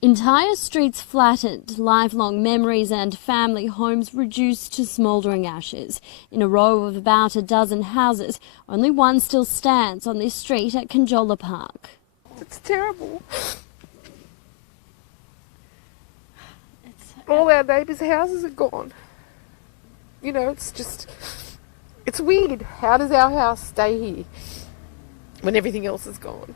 Entire streets flattened, lifelong memories and family homes reduced to smouldering ashes. In a row of about a dozen houses, only one still stands on this street at Conjola Park. It's terrible. All our neighbours' houses are gone. You know, it's weird. How does our house stay here when everything else is gone?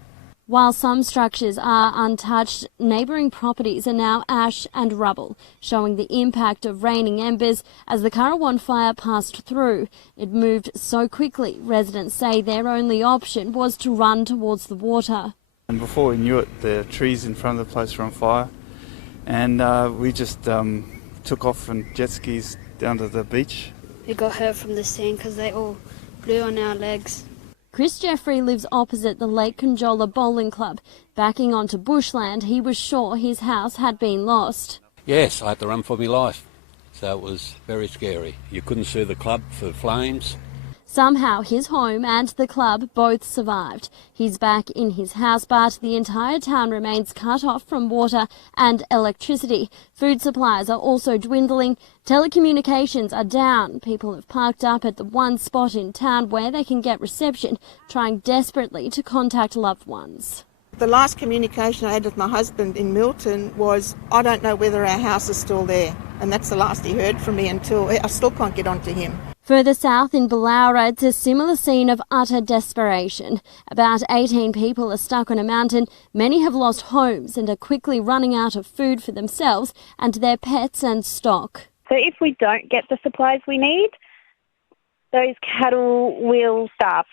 While some structures are untouched, neighbouring properties are now ash and rubble, showing the impact of raining embers as the Currowan fire passed through. It moved so quickly, residents say their only option was to run towards the water. And before we knew it, the trees in front of the place were on fire, and we just took off on jet skis down to the beach. We got hurt from the sand because they all blew on our legs. Chris Jeffrey lives opposite the Lake Conjola Bowling Club. Backing onto bushland, he was sure his house had been lost. Yes, I had to run for my life, so it was very scary. You couldn't see the club for flames. Somehow his home and the club both survived. He's back in his house, but the entire town remains cut off from water and electricity. Food supplies are also dwindling. Telecommunications are down. People have parked up at the one spot in town where they can get reception, trying desperately to contact loved ones. The last communication I had with my husband in Milton was, I don't know whether our house is still there. And that's the last he heard from me until I still can't get onto him. Further south in Balaura, it's a similar scene of utter desperation. About 18 people are stuck on a mountain. Many have lost homes and are quickly running out of food for themselves and their pets and stock. So if we don't get the supplies we need, those cattle will starve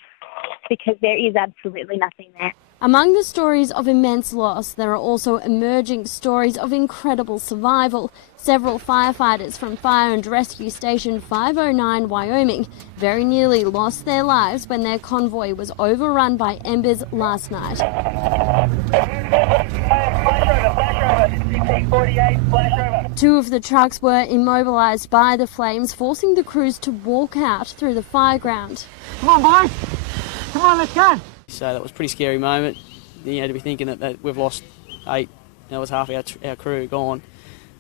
because there is absolutely nothing there. Among the stories of immense loss, there are also emerging stories of incredible survival. Several firefighters from Fire and Rescue Station 509 Wyoming very nearly lost their lives when their convoy was overrun by embers last night. Two of the trucks were immobilised by the flames, forcing the crews to walk out through the fireground. Come on, boys! Come on, let's go! So that was a pretty scary moment, you know, to be thinking that we've lost 8, that was half our crew gone.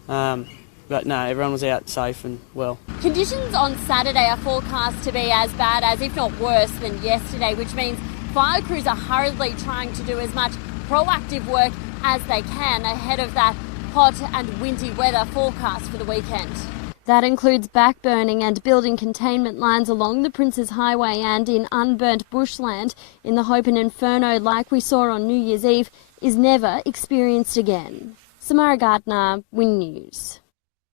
But no, everyone was out safe and well. Conditions on Saturday are forecast to be as bad as, if not worse, than yesterday, which means fire crews are hurriedly trying to do as much proactive work as they can ahead of that hot and windy weather forecast for the weekend. That includes backburning and building containment lines along the Princes Highway and in unburnt bushland in the hope an inferno like we saw on New Year's Eve is never experienced again. Samara Gardner, Win News.